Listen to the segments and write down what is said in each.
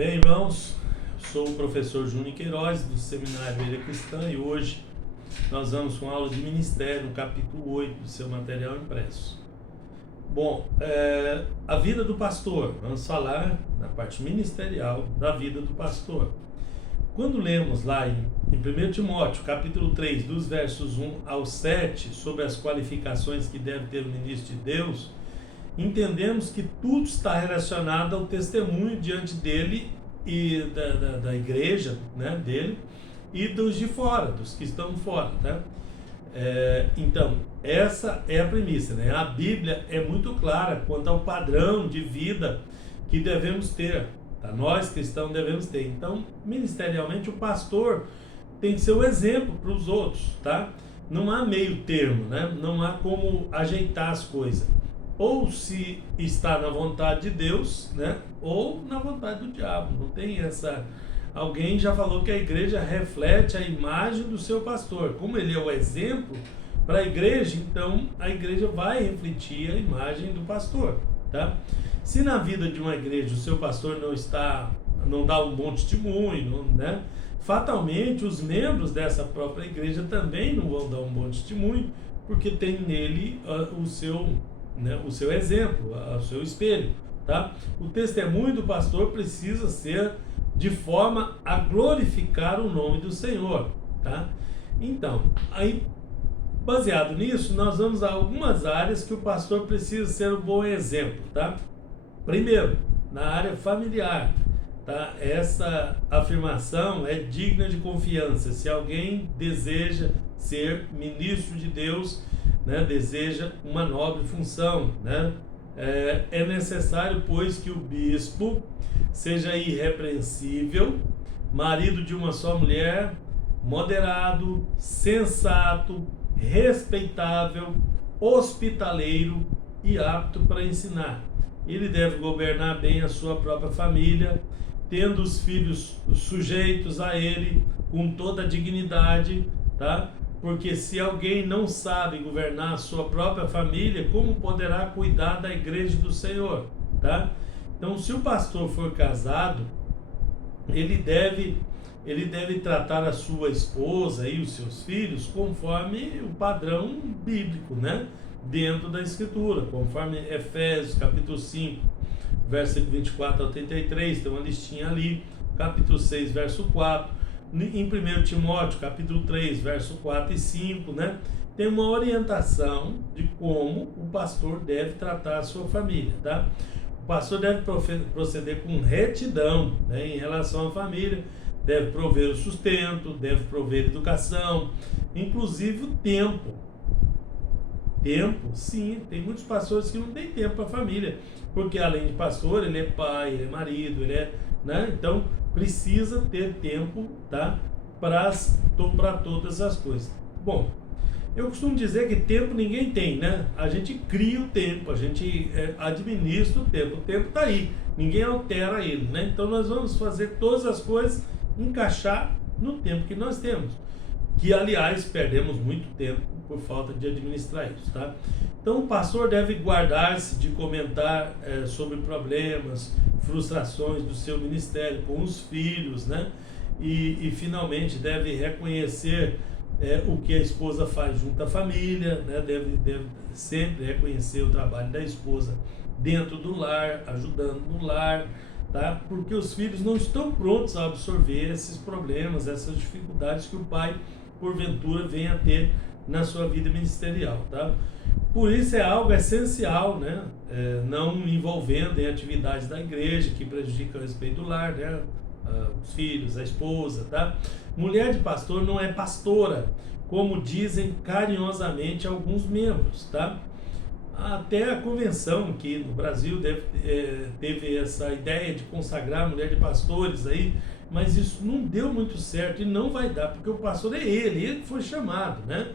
Bem, irmãos, sou o professor Júnior Queiroz, do Seminário Vida Cristã, e hoje nós vamos com a aula de ministério, no capítulo 8 do seu material impresso. Bom, a vida do pastor, vamos falar na parte ministerial da vida do pastor. Quando lemos lá em 1 Timóteo, capítulo 3, dos versos 1 ao 7, sobre as qualificações que deve ter o ministro de Deus, entendemos que tudo está relacionado ao testemunho diante dele e da igreja, né, dele, e dos de fora, dos que estão fora, tá? Então, essa é a premissa, né? A Bíblia é muito clara quanto ao padrão de vida que devemos ter, tá? Nós cristãos devemos ter. Então, ministerialmente, o pastor tem que ser o exemplo para os outros, tá? Não há meio termo, né? Não há como ajeitar as coisas. Ou se está na vontade de Deus, né? Ou na vontade do diabo. Não tem essa... Alguém já falou que a igreja reflete a imagem do seu pastor. Como ele é o exemplo para a igreja, então a igreja vai refletir a imagem do pastor, tá? Se na vida de uma igreja o seu pastor não dá um bom testemunho, né? Fatalmente os membros dessa própria igreja também não vão dar um bom testemunho, porque tem nele o seu exemplo, o seu espelho, tá? O testemunho do pastor precisa ser de forma a glorificar o nome do Senhor, tá? Então, aí, baseado nisso, nós vamos a algumas áreas que o pastor precisa ser um bom exemplo, tá? Primeiro, na área familiar, tá? Essa afirmação é digna de confiança. Se alguém deseja ser ministro de Deus, né, deseja uma nobre função, né? É necessário, pois, que o bispo seja irrepreensível, marido de uma só mulher, moderado, sensato, respeitável, hospitaleiro e apto para ensinar. Ele deve governar bem a sua própria família, tendo os filhos sujeitos a ele com toda a dignidade, tá? Porque se alguém não sabe governar a sua própria família, como poderá cuidar da igreja do Senhor, tá? Então, se o pastor for casado, ele deve tratar a sua esposa e os seus filhos conforme o padrão bíblico, né? Dentro da Escritura, conforme Efésios, capítulo 5, versículo 24 ao 33, tem uma listinha ali, capítulo 6, verso 4, em 1 Timóteo, capítulo 3, verso 4 e 5, né? Tem uma orientação de como o pastor deve tratar a sua família, tá? O pastor deve proceder com retidão, né, em relação à família, deve prover o sustento, deve prover educação, inclusive o tempo. Tempo, sim, tem muitos pastores que não têm tempo para a família, porque além de pastor, ele é pai, ele é marido, né? Então precisa ter tempo, tá? Para todas as coisas. Bom, eu costumo dizer que tempo ninguém tem, né? A gente cria o tempo, a gente administra o tempo está aí, ninguém altera ele, né? Então nós vamos fazer todas as coisas encaixar no tempo que nós temos, que aliás perdemos muito tempo por falta de administrar isso, tá? Então o pastor deve guardar-se de comentar sobre problemas, frustrações do seu ministério com os filhos, né? E finalmente deve reconhecer o que a esposa faz junto à família, né? Deve sempre reconhecer o trabalho da esposa dentro do lar, ajudando no lar, tá? Porque os filhos não estão prontos a absorver esses problemas, essas dificuldades que o pai porventura venha a ter na sua vida ministerial, tá? Por isso é algo essencial, né? Não envolvendo em atividades da igreja que prejudicam o respeito do lar, né? Os filhos, a esposa, tá? Mulher de pastor não é pastora, como dizem carinhosamente alguns membros, tá? Até a convenção que no Brasil teve essa ideia de consagrar a mulher de pastores aí, mas isso não deu muito certo e não vai dar, porque o pastor é ele foi chamado, né?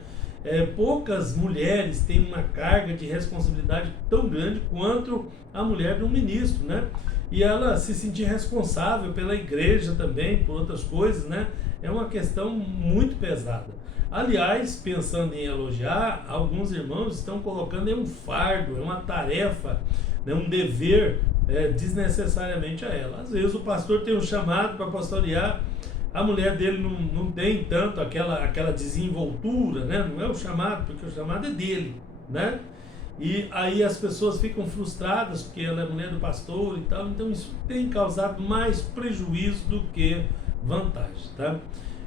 Poucas mulheres têm uma carga de responsabilidade tão grande quanto a mulher de um ministro, né? E ela se sentir responsável pela igreja também, por outras coisas, né? É uma questão muito pesada. Aliás, pensando em elogiar, alguns irmãos estão colocando em um fardo, é uma tarefa, né, um dever desnecessariamente a ela. Às vezes o pastor tem um chamado para pastorear, a mulher dele não tem tanto aquela desenvoltura, né? Não é o chamado, porque o chamado é dele, né? E aí as pessoas ficam frustradas porque ela é mulher do pastor e tal, então isso tem causado mais prejuízo do que vantagem, tá?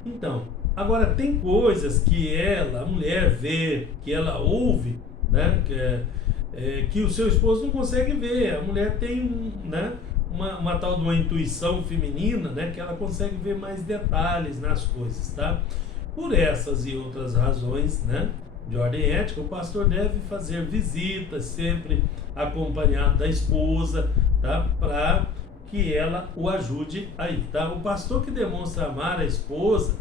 Então, agora tem coisas que a mulher vê, que ela ouve, né? Que o seu esposo não consegue ver. A mulher tem, né? Uma tal de uma intuição feminina, né? Que ela consegue ver mais detalhes nas coisas, tá? Por essas e outras razões, né? De ordem ética, o pastor deve fazer visitas sempre acompanhado da esposa, tá? Para que ela o ajude aí, tá? O pastor que demonstra amar a esposa,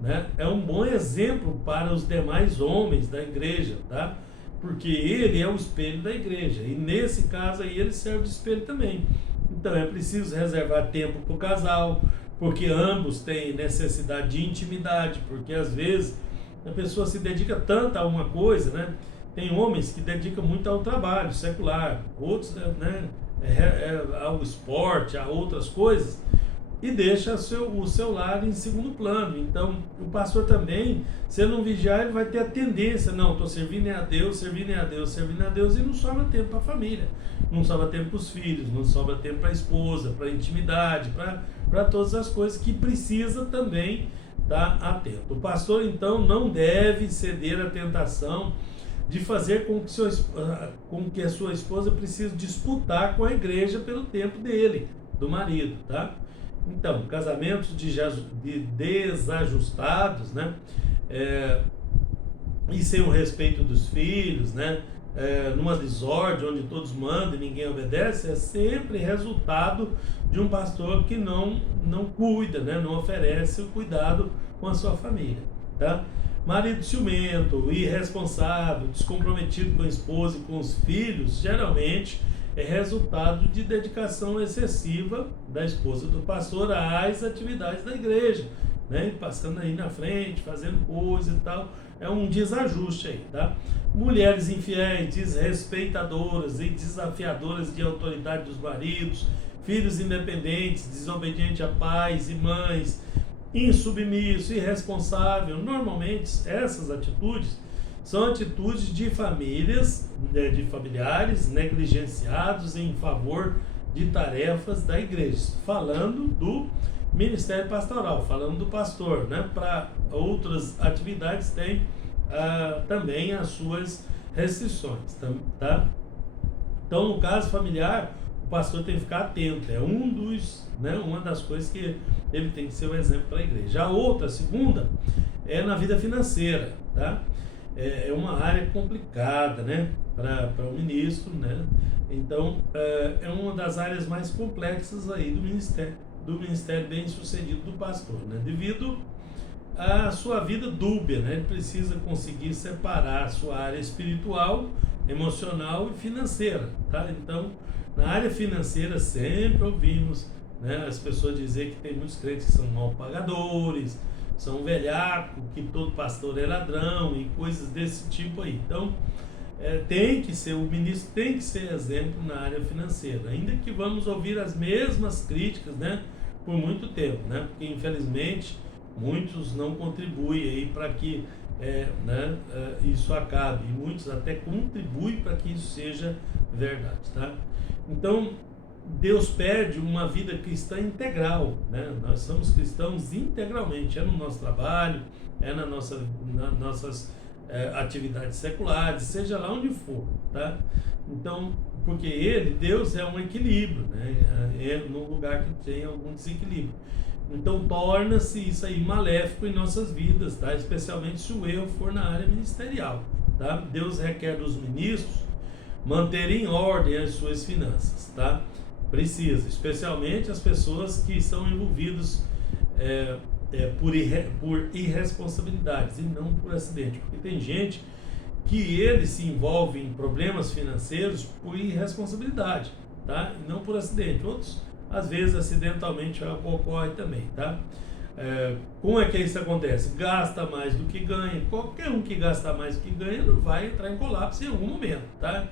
né? É um bom exemplo para os demais homens da igreja, tá? Porque ele é o espelho da igreja e nesse caso aí ele serve de espelho também. Então é preciso reservar tempo para o casal, porque ambos têm necessidade de intimidade, porque às vezes a pessoa se dedica tanto a uma coisa, né? Tem homens que dedicam muito ao trabalho secular, outros, né, ao esporte, a outras coisas, e deixa o seu lar em segundo plano. Então, o pastor também, se ele não vigiar, ele vai ter a tendência, não, estou servindo a Deus, servindo a Deus, servindo a Deus, e não sobra tempo para a família, não sobra tempo para os filhos, não sobra tempo para a esposa, para a intimidade, para todas as coisas que precisa também estar atento. O pastor, então, não deve ceder à tentação de fazer com que a sua esposa precise disputar com a igreja pelo tempo dele, do marido, tá? Então, casamentos de desajustados, né? E sem o respeito dos filhos, né? Numa desordem onde todos mandam e ninguém obedece, é sempre resultado de um pastor que não cuida, né? Não oferece o cuidado com a sua família, tá? Marido ciumento, irresponsável, descomprometido com a esposa e com os filhos, geralmente é resultado de dedicação excessiva da esposa do pastor às atividades da igreja, né? Passando aí na frente, fazendo coisa e tal, é um desajuste aí, tá? Mulheres infiéis, desrespeitadoras e desafiadoras de autoridade dos maridos, filhos independentes, desobedientes a pais e mães, insubmisso, irresponsável. Normalmente essas atitudes são atitudes de famílias, de familiares negligenciados em favor de tarefas da igreja. Falando do ministério pastoral, falando do pastor, né? Para outras atividades tem também as suas restrições, tá? Então, no caso familiar, o pastor tem que ficar atento. É uma das coisas que ele tem que ser um exemplo para a igreja. A outra, a segunda, é na vida financeira, tá? É uma área complicada, né, para o ministro, né? Então é uma das áreas mais complexas aí do ministério bem sucedido do pastor, né? Devido à sua vida dúbia, né? Ele precisa conseguir separar a sua área espiritual, emocional e financeira, tá? Então, na área financeira sempre ouvimos, né, as pessoas dizer que tem muitos crentes que são mal pagadores, são velhaco, que todo pastor é ladrão e coisas desse tipo aí. Então, o ministro tem que ser exemplo na área financeira, ainda que vamos ouvir as mesmas críticas, né, por muito tempo, né, porque infelizmente muitos não contribuem aí para que isso acabe, e muitos até contribuem para que isso seja verdade, tá? Então, Deus pede uma vida cristã integral, né? Nós somos cristãos integralmente, é no nosso trabalho, é nas nossas atividades seculares, seja lá onde for, tá? Então, porque Deus é um equilíbrio, né? É no lugar que tem algum desequilíbrio. Então, torna-se isso aí maléfico em nossas vidas, tá? Especialmente se o erro for na área ministerial, tá? Deus requer dos ministros manterem em ordem as suas finanças, tá? Precisa, especialmente as pessoas que estão envolvidas por irresponsabilidades e não por acidente, porque tem gente que ele se envolve em problemas financeiros por irresponsabilidade, tá? E não por acidente. Outros, às vezes, acidentalmente ocorre também, tá? Como é que isso acontece? Gasta mais do que ganha. Qualquer um que gasta mais do que ganha não vai entrar em colapso em algum momento, tá?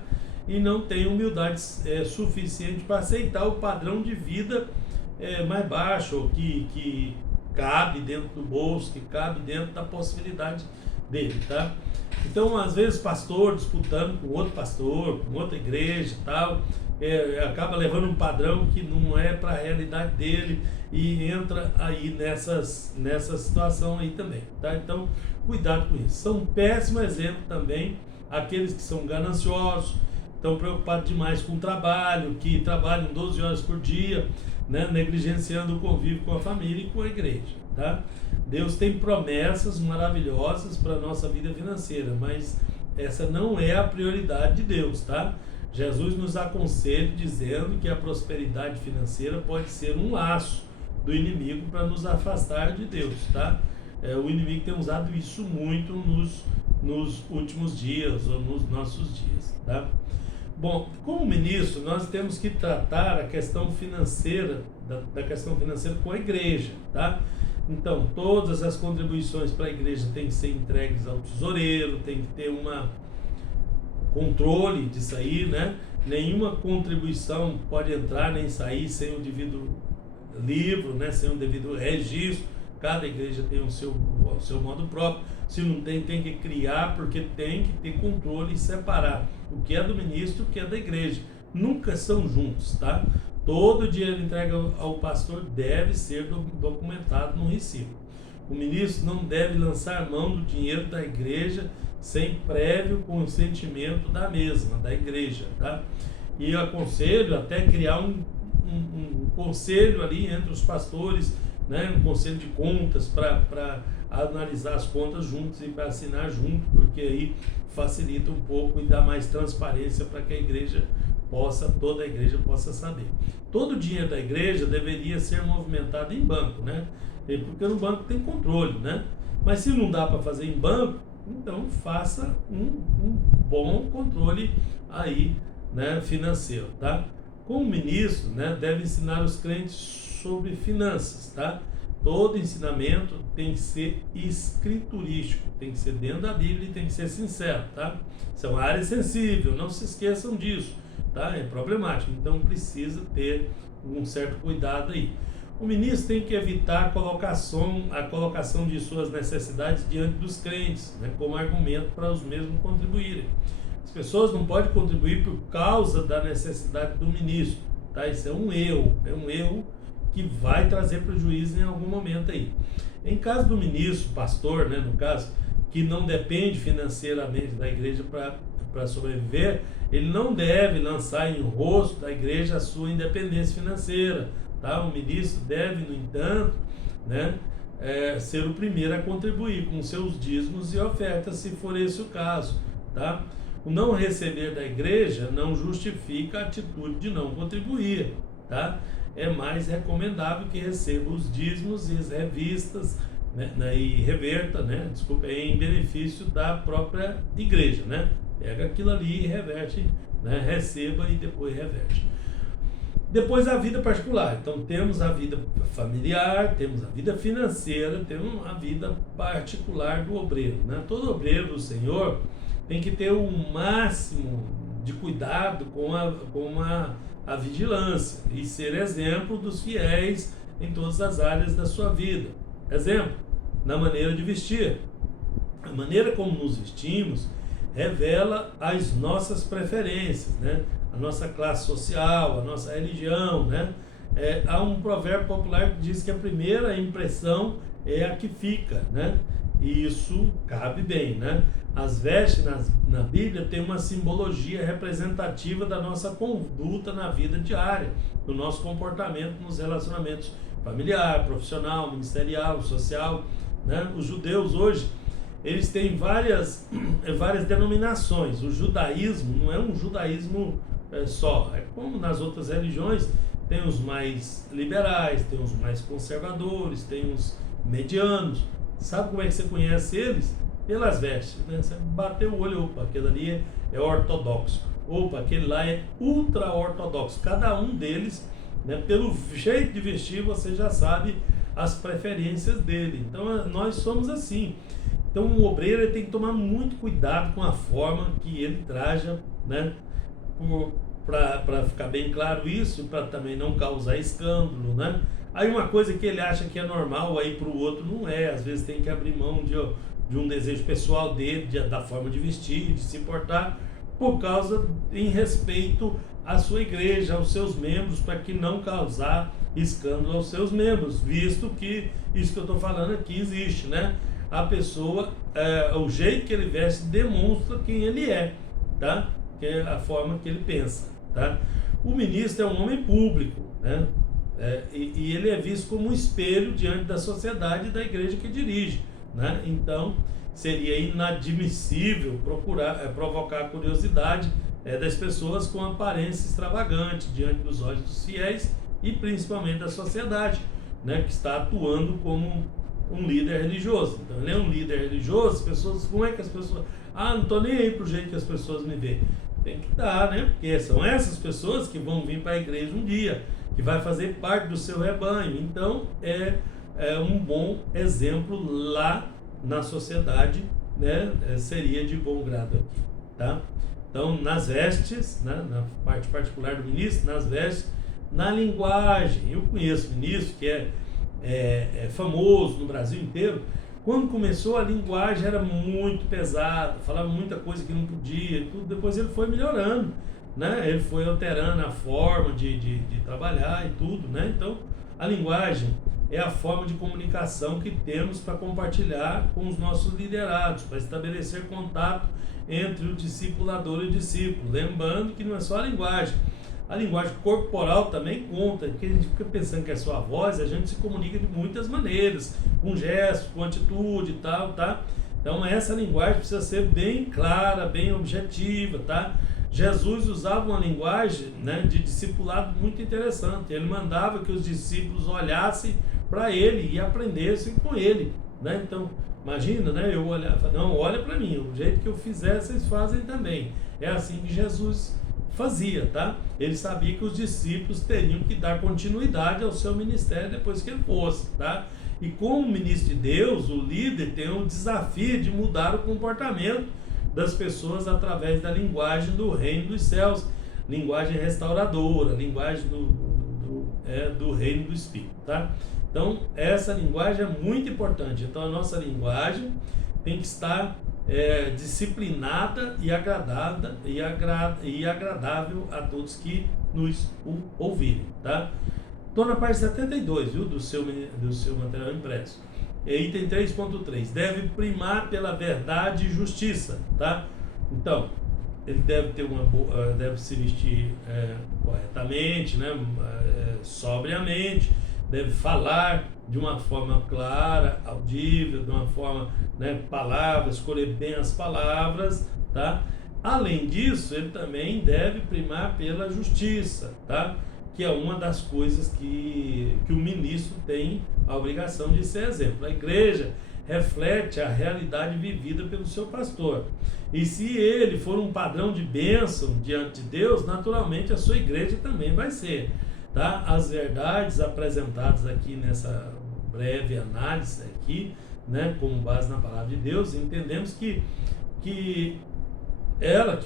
e não tem humildade suficiente para aceitar o padrão de vida mais baixo, ou que cabe dentro do bolso, que cabe dentro da possibilidade dele, tá? Então, às vezes, pastor disputando com outro pastor, com outra igreja e tal, acaba levando um padrão que não é para a realidade dele e entra aí nessa situação aí também, tá? Então, cuidado com isso. São um péssimo exemplo também aqueles que são gananciosos, estão preocupados demais com o trabalho, que trabalham 12 horas por dia, né, negligenciando o convívio com a família e com a igreja, tá? Deus tem promessas maravilhosas para a nossa vida financeira, mas essa não é a prioridade de Deus, tá? Jesus nos aconselha dizendo que a prosperidade financeira pode ser um laço do inimigo para nos afastar de Deus, tá? O inimigo tem usado isso muito nos últimos dias ou nos nossos dias, tá? Bom, como ministro, nós temos que tratar a questão financeira, da questão financeira com a igreja, tá? Então, todas as contribuições para a igreja têm que ser entregues ao tesoureiro, tem que ter controle disso aí, né? Nenhuma contribuição pode entrar nem sair sem o devido livro, né? Sem o devido registro. Cada igreja tem o seu modo próprio. Se não tem, tem que criar, porque tem que ter controle e separar o que é do ministro e o que é da igreja. Nunca são juntos, tá? Todo dinheiro entregue ao pastor deve ser documentado no recibo. O ministro não deve lançar mão do dinheiro da igreja sem prévio consentimento da mesma, da igreja, tá? E eu aconselho até criar um conselho ali entre os pastores, né? Um conselho de contas para analisar as contas juntos e para assinar junto, porque aí facilita um pouco e dá mais transparência para que a igreja toda a igreja possa saber. Todo o dinheiro da igreja deveria ser movimentado em banco, né? Porque no banco tem controle, né? Mas se não dá para fazer em banco, então faça um bom controle aí, né, financeiro, tá? Como ministro, né, deve ensinar os crentes sobre finanças, tá? Todo ensinamento tem que ser escriturístico, tem que ser dentro da Bíblia e tem que ser sincero, tá? Isso é uma área sensível, não se esqueçam disso, tá? É problemático, então precisa ter um certo cuidado aí. O ministro tem que evitar a colocação de suas necessidades diante dos crentes, né, como argumento para os mesmos contribuírem. As pessoas não podem contribuir por causa da necessidade do ministro, tá? Isso é um erro que vai trazer prejuízo em algum momento aí. Em caso do ministro, pastor, né, no caso, que não depende financeiramente da igreja para sobreviver, ele não deve lançar em rosto da igreja a sua independência financeira, tá? O ministro deve, no entanto, né, ser o primeiro a contribuir com seus dízimos e ofertas, se for esse o caso, tá? O não receber da igreja não justifica a atitude de não contribuir, tá? É mais recomendável que receba os dízimos e as revistas, né, e reverta, né, em benefício da própria igreja, né? Pega aquilo ali e reverte, né, receba e depois reverte. Depois a vida particular. Então temos a vida familiar, temos a vida financeira, temos a vida particular do obreiro, né? Todo obreiro do Senhor tem que ter o máximo de cuidado com a vigilância e ser exemplo dos fiéis em todas as áreas da sua vida. Exemplo, na maneira de vestir. A maneira como nos vestimos revela as nossas preferências, né? A nossa classe social, a nossa religião, né? Há um provérbio popular que diz que a primeira impressão é a que fica, né? E isso cabe bem, né? As vestes na Bíblia tem uma simbologia representativa da nossa conduta na vida diária, do nosso comportamento nos relacionamentos familiar, profissional, ministerial, social, né? Os judeus hoje, eles têm várias denominações. O judaísmo não é um judaísmo só, é como nas outras religiões, tem os mais liberais, tem os mais conservadores, tem os medianos. Sabe como é que você conhece eles? Pelas vestes, né? Você bateu o olho, opa, aquele ali é ortodoxo, opa, aquele lá é ultra-ortodoxo. Cada um deles, né, pelo jeito de vestir, você já sabe as preferências dele. Então nós somos assim. Então o obreiro ele tem que tomar muito cuidado com a forma que ele traja, né? para ficar bem claro isso, para também não causar escândalo, né? Aí uma coisa que ele acha que é normal, aí para o outro não é. Às vezes tem que abrir mão de um desejo pessoal dele, da forma de vestir, de se portar, por causa, em respeito à sua igreja, aos seus membros, para que não causar escândalo aos seus membros, visto que isso que eu estou falando aqui existe, né? A pessoa, o jeito que ele veste demonstra quem ele é, tá? Que é a forma que ele pensa, tá? O ministro é um homem público, né? E ele é visto como um espelho diante da sociedade e da igreja que dirige, né? Então, seria inadmissível provocar a curiosidade das pessoas com aparência extravagante diante dos olhos dos fiéis e principalmente da sociedade, né? Que está atuando como um líder religioso. Então, ele é um líder religioso. As pessoas, como é que as pessoas... não estou nem aí pro jeito que as pessoas me veem. Tem que dar, né? Porque são essas pessoas que vão vir para a igreja um dia, que vai fazer parte do seu rebanho. Então, é um bom exemplo lá na sociedade, né? Seria de bom grado aqui, tá? Então, nas vestes, né? Na parte particular do ministro, nas vestes, na linguagem. Eu conheço ministro que é famoso no Brasil inteiro. Quando começou, a linguagem era muito pesada, falava muita coisa que não podia e tudo. Depois ele foi melhorando, né? Ele foi alterando a forma de trabalhar e tudo, né? Então, a linguagem é a forma de comunicação que temos para compartilhar com os nossos liderados, para estabelecer contato entre o discipulador e o discípulo. Lembrando que não é só a linguagem corporal também conta, porque a gente fica pensando que é só a voz, a gente se comunica de muitas maneiras, com gestos, com atitude e tal, tá? Então essa linguagem precisa ser bem clara, bem objetiva, tá? Jesus usava uma linguagem, né, de discipulado muito interessante. Ele mandava que os discípulos olhassem para ele e aprendessem com ele, né? Então, imagina, né? Eu olhava, não, olha para mim, o jeito que eu fizer, vocês fazem também. É assim que Jesus fazia, tá? Ele sabia que os discípulos teriam que dar continuidade ao seu ministério depois que ele fosse, tá? E como ministro de Deus, o líder tem o desafio de mudar o comportamento das pessoas através da linguagem do reino dos céus, linguagem restauradora, linguagem do reino do Espírito, tá? Então, essa linguagem é muito importante. Então, a nossa linguagem tem que estar disciplinada e agradável a todos que nos ouvirem, tá? Estou na página 72, viu, do seu material impresso. Item 3.3, deve primar pela verdade e justiça, tá? Então, ele deve ter deve se vestir corretamente, né? Sobriamente, deve falar de uma forma clara, audível, de uma forma, né, palavras, escolher bem as palavras, tá? Além disso, ele também deve primar pela justiça, tá? Que é uma das coisas que o ministro tem a obrigação de ser exemplo. A igreja reflete a realidade vivida pelo seu pastor. E se ele for um padrão de bênção diante de Deus, naturalmente a sua igreja também vai ser, tá? As verdades apresentadas aqui nessa breve análise aqui, né, com base na palavra de Deus, entendemos que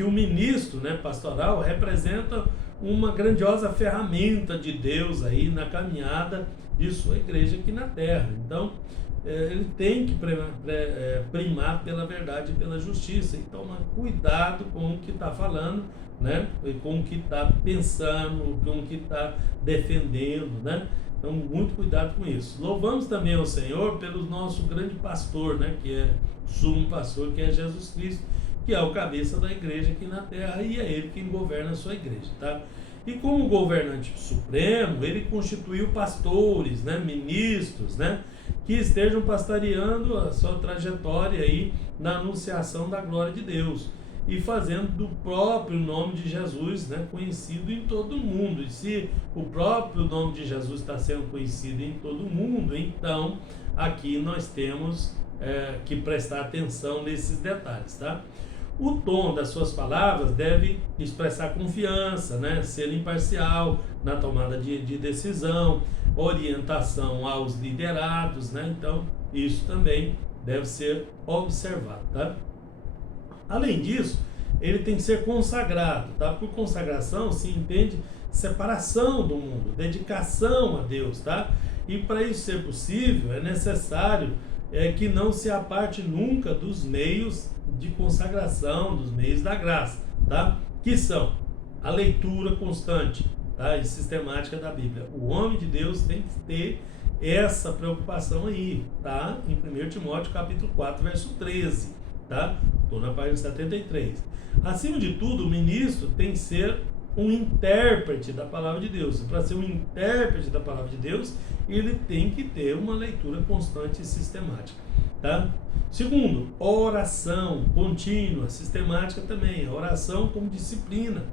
o ministro, né, pastoral representa uma grandiosa ferramenta de Deus aí na caminhada de sua igreja aqui na terra. Então, ele tem que primar pela verdade e pela justiça. Então, cuidado com o que está falando, né? Com o que está pensando, com o que está defendendo, né? Então, muito cuidado com isso. Louvamos também ao Senhor pelo nosso grande pastor, né? Que é sumo pastor, que é Jesus Cristo, que é o cabeça da igreja aqui na terra, e é ele quem governa a sua igreja, tá? E como governante supremo, ele constituiu pastores, né? Ministros, né? Que estejam pastoreando a sua trajetória aí na anunciação da glória de Deus e fazendo do próprio nome de Jesus, né, conhecido em todo o mundo. E se o próprio nome de Jesus está sendo conhecido em todo o mundo, então aqui nós temos que prestar atenção nesses detalhes, tá? O tom das suas palavras deve expressar confiança, né? Ser imparcial na tomada de decisão, orientação aos liderados, né? Então, isso também deve ser observado, tá? Além disso, ele tem que ser consagrado, tá? Por consagração se entende separação do mundo, dedicação a Deus, tá? E para isso ser possível é necessário que não se aparte nunca dos meios de consagração, dos meios da graça, tá? Que são a leitura constante, tá? E sistemática da Bíblia. O homem de Deus tem que ter essa preocupação aí, tá? Em 1 Timóteo capítulo 4, verso 13, tá? Estou na página 73. Acima de tudo, o ministro tem que ser um intérprete da palavra de Deus. Para ser um intérprete da palavra de Deus, ele tem que ter uma leitura constante e sistemática, tá? Segundo, oração contínua, sistemática também. A oração como disciplina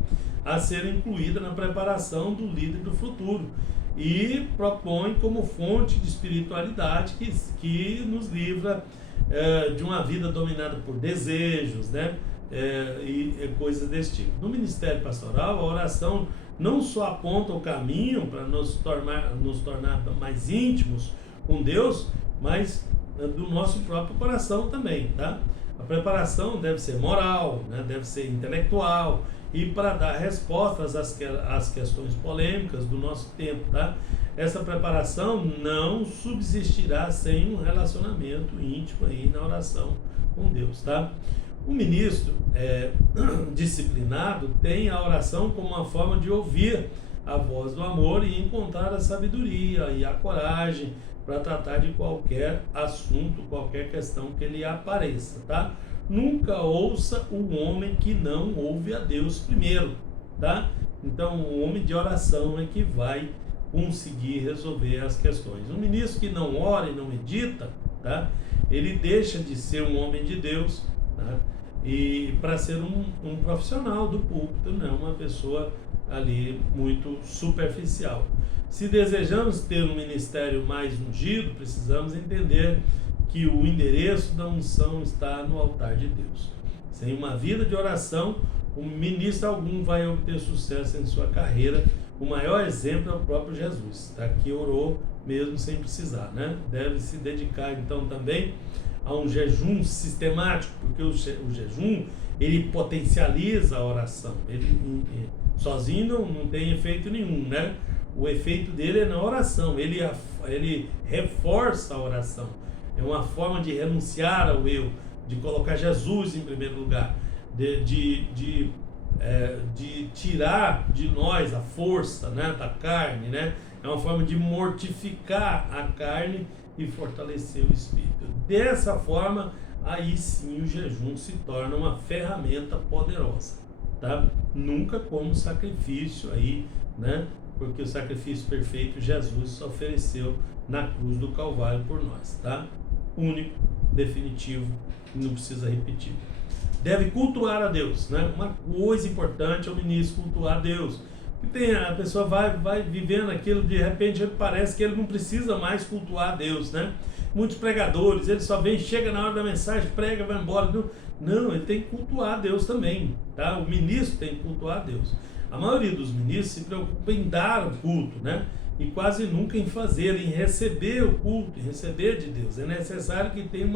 a ser incluída na preparação do líder do futuro e propõe como fonte de espiritualidade que nos livra de uma vida dominada por desejos, né? E coisas desse tipo. No ministério pastoral, a oração não só aponta o caminho para nos tornar mais íntimos com Deus, mas do nosso próprio coração também, tá? A preparação deve ser moral, né? Deve ser intelectual e para dar respostas às questões polêmicas do nosso tempo, tá? Essa preparação não subsistirá sem um relacionamento íntimo aí na oração com Deus, tá? O ministro disciplinado tem a oração como uma forma de ouvir a voz do amor e encontrar a sabedoria e a coragem para tratar de qualquer assunto, qualquer questão que lhe apareça, tá? Nunca ouça o homem que não ouve a Deus primeiro, tá? Então, o homem de oração é que vai conseguir resolver as questões. Um ministro que não ora e não medita, tá? Ele deixa de ser um homem de Deus, tá? E para ser um profissional do púlpito, não uma pessoa ali muito superficial. Se desejamos ter um ministério mais ungido, precisamos entender que o endereço da unção está no altar de Deus. Sem uma vida de oração, o ministro algum vai obter sucesso em sua carreira. O maior exemplo é o próprio Jesus, tá? Que orou mesmo sem precisar, né? Deve se dedicar então também a um jejum sistemático, porque o jejum ele potencializa a oração. Ele sozinho não tem efeito nenhum, né? O efeito dele é na oração, ele reforça a oração. É uma forma de renunciar ao eu, de colocar Jesus em primeiro lugar, de tirar de nós a força, né, da carne, né? É uma forma de mortificar a carne e fortalecer o espírito. Dessa forma, aí sim o jejum se torna uma ferramenta poderosa, tá? Nunca como sacrifício aí, né? Porque o sacrifício perfeito Jesus ofereceu na cruz do Calvário por nós, tá? Único, definitivo, não precisa repetir. Deve cultuar a Deus, né? Uma coisa importante é o ministro cultuar a Deus. A pessoa vai vivendo aquilo, de repente parece que ele não precisa mais cultuar a Deus, né? Muitos pregadores, ele só vem, chega na hora da mensagem, prega, vai embora. Não, ele tem que cultuar a Deus também, tá? O ministro tem que cultuar a Deus. A maioria dos ministros se preocupa em dar o culto, né? E quase nunca em fazer, em receber o culto, em receber de Deus. É necessário que tenha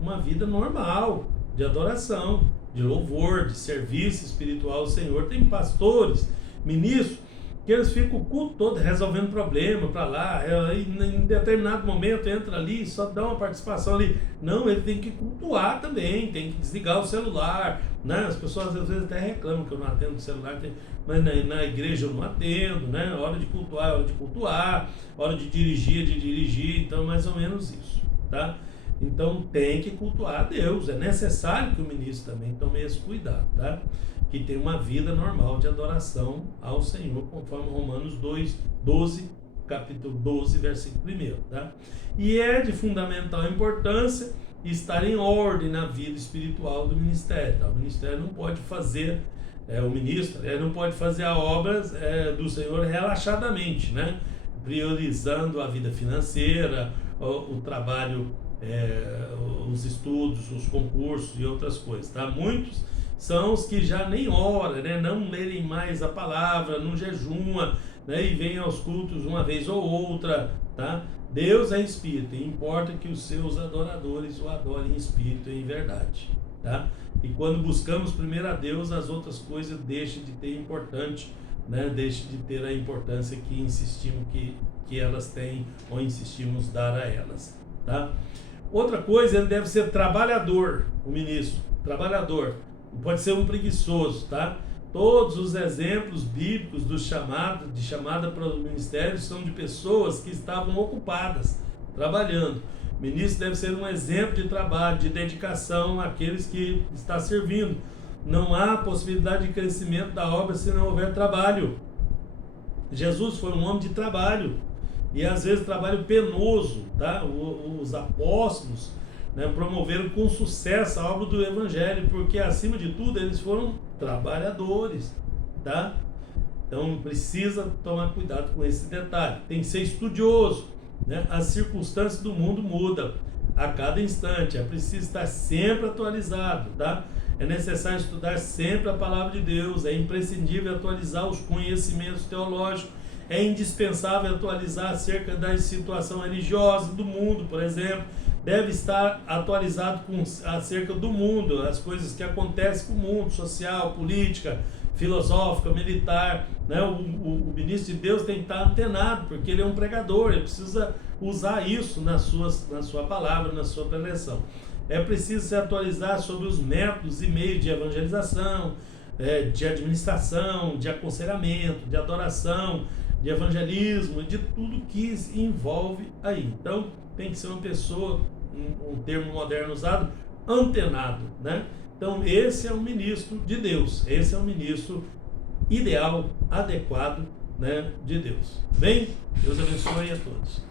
uma vida normal de adoração, de louvor, de serviço espiritual ao Senhor. Tem pastores, ministros, que eles ficam o culto todo resolvendo problema para lá, e em determinado momento entra ali e só dá uma participação ali. Não, ele tem que cultuar também, tem que desligar o celular, né? As pessoas às vezes até reclamam que eu não atendo o celular, mas na igreja eu não atendo, né? Hora de cultuar, hora de dirigir, então mais ou menos isso, tá? Então tem que cultuar a Deus, é necessário que o ministro também tome esse cuidado, tá? Que tem uma vida normal de adoração ao Senhor, conforme Romanos 12, capítulo 12, versículo 1, tá? E é de fundamental importância estar em ordem na vida espiritual do ministério, tá? O ministério não pode fazer, o ministro não pode fazer a obra do Senhor relaxadamente, né? Priorizando a vida financeira, o trabalho, os estudos, os concursos e outras coisas, tá? Muitos são os que já nem oram, né? Não lerem mais a palavra, não jejuma, né? E vêm aos cultos uma vez ou outra, tá? Deus é espírito e importa que os seus adoradores o adorem em espírito e em verdade. tá? E quando buscamos primeiro a Deus, as outras coisas deixam de ter importante, né? Deixam de ter a importância que insistimos que elas têm, ou insistimos dar a elas, tá? Outra coisa, ele deve ser trabalhador, o ministro, trabalhador. Não pode ser um preguiçoso, tá? Todos os exemplos bíblicos de chamada para o ministério são de pessoas que estavam ocupadas, trabalhando. O ministro deve ser um exemplo de trabalho, de dedicação àqueles que está servindo. Não há possibilidade de crescimento da obra se não houver trabalho. Jesus foi um homem de trabalho, e às vezes trabalho penoso, tá? Os apóstolos, né, promoveram com sucesso a obra do Evangelho, porque acima de tudo eles foram trabalhadores, tá? Então precisa tomar cuidado com esse detalhe. Tem que ser estudioso, né? As circunstâncias do mundo mudam a cada instante, é preciso estar sempre atualizado, tá? É necessário estudar sempre a palavra de Deus, é imprescindível atualizar os conhecimentos teológicos, é indispensável atualizar acerca da situação religiosa do mundo, por exemplo. Deve estar atualizado acerca do mundo, as coisas que acontecem com o mundo, social, política, filosófica, militar, né? O ministro de Deus tem que estar antenado, porque ele é um pregador, ele precisa usar isso na sua palavra, na sua preleção. É preciso se atualizar sobre os métodos e meios de evangelização, de administração, de aconselhamento, de adoração, de evangelismo, de tudo que envolve aí. Então, tem que ser uma pessoa, um termo moderno usado, antenado, né? Então, esse é o ministro de Deus, esse é o ministro ideal, adequado, né, de Deus. Bem, Deus abençoe a todos.